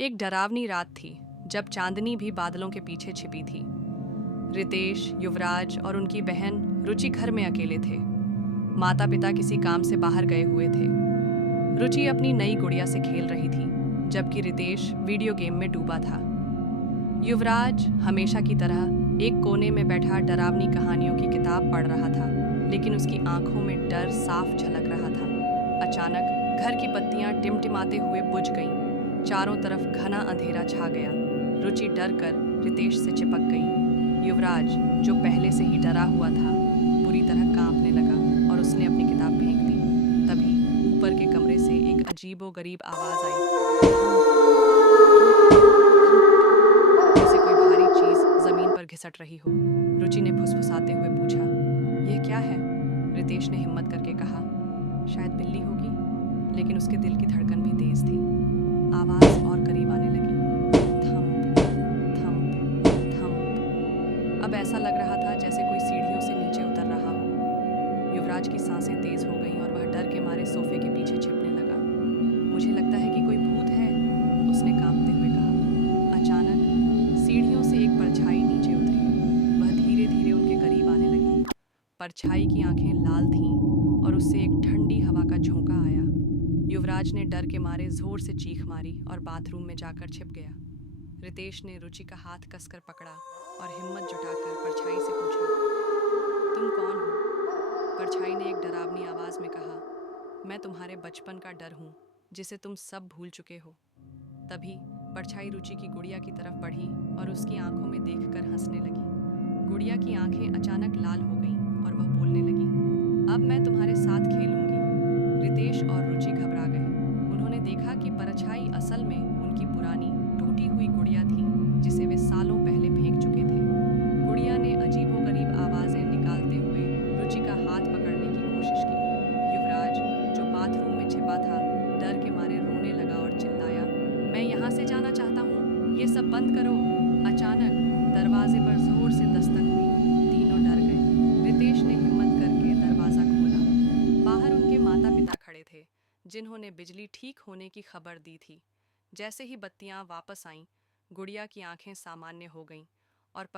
एक डरावनी रात थी जब चांदनी भी बादलों के पीछे छिपी थी। रितेश, युवराज और उनकी बहन रुचि घर में अकेले थे। माता पिता किसी काम से बाहर गए हुए थे। रुचि अपनी नई गुड़िया से खेल रही थी, जबकि रितेश वीडियो गेम में डूबा था। युवराज हमेशा की तरह एक कोने में बैठा डरावनी कहानियों की किताब पढ़ रहा था, लेकिन उसकी आंखों में डर साफ झलक रहा था। अचानक घर की बत्तियां टिमटिमाते हुए बुझ गईं। चारों तरफ घना अंधेरा छा गया। रुचि डर कर रितेश से चिपक गई। युवराज, जो पहले से ही डरा हुआ था, बुरी तरह कांपने लगा और उसने अपनी किताब फेंक दी। तभी ऊपर के कमरे से एक अजीबोगरीब आवाज आई, जैसे कोई भारी चीज जमीन पर घिसट रही हो। रुचि ने फुसफुसाते हुए पूछा, यह क्या है? रितेश ने हिम्मत करके कहा, शायद बिल्ली होगी। लेकिन उसके दिल की धड़कन भी तेज थी। आवाज और करीब आने लगी। Thump thump thump. अब ऐसा लग रहा था जैसे कोई सीढ़ियों से नीचे उतर रहा हो। युवराज की सांसें तेज हो गईं और वह डर के मारे सोफे के पीछे छिपने लगा। मुझे लगता है कि कोई भूत है, उसने कांपते हुए कहा। अचानक सीढ़ियों से एक परछाई नीचे उतरी। वह धीरे धीरे उनके करीब आने लगी। परछाई की आंखें लाल थीं और उससे एक ठंडी हवा का झोंका आया। युवराज ने डर के मारे जोर से चीख मारी और बाथरूम में जाकर छिप गया। रितेश ने रुचि का हाथ कसकर पकड़ा और हिम्मत जुटाकर परछाई से पूछा, तुम कौन हो? परछाई ने एक डरावनी आवाज में कहा, मैं तुम्हारे बचपन का डर हूँ, जिसे तुम सब भूल चुके हो। तभी परछाई रुचि की गुड़िया की तरफ बढ़ी और उसकी आंखों में देखकर हंसने लगी। गुड़िया की आंखें अचानक लाल हो गईं और वह बोलने लगी, अब मैं तुम्हारे साथ खेलूंगी। रितेश और रुचि घबरा गए। उन्होंने देखा कि परछाई असल में उनकी पुरानी टूटी हुई गुड़िया थी, जिसे वे सालों पहले फेंक चुके थे। गुड़िया ने अजीबोगरीब आवाजें निकालते हुए रुचि का हाथ पकड़ने की कोशिश की। युवराज, जो बाथरूम में छिपा था, डर के मारे रोने लगा और चिल्लाया, मैं यहाँ से जाना चाहता हूँ, ये सब बंद करो। अचानक दरवाजे पर जोर से दस्तक हुई। तीनों डर गए। रितेश ने हिम्मत करके दरवाजा खोला। बाहर उनके माता पिता खड़े थे, जिन्होंने बिजली ठीक होने की खबर दी थी। जैसे ही बत्तियां वापस आईं, गुड़िया की आंखें सामान्य हो गईं और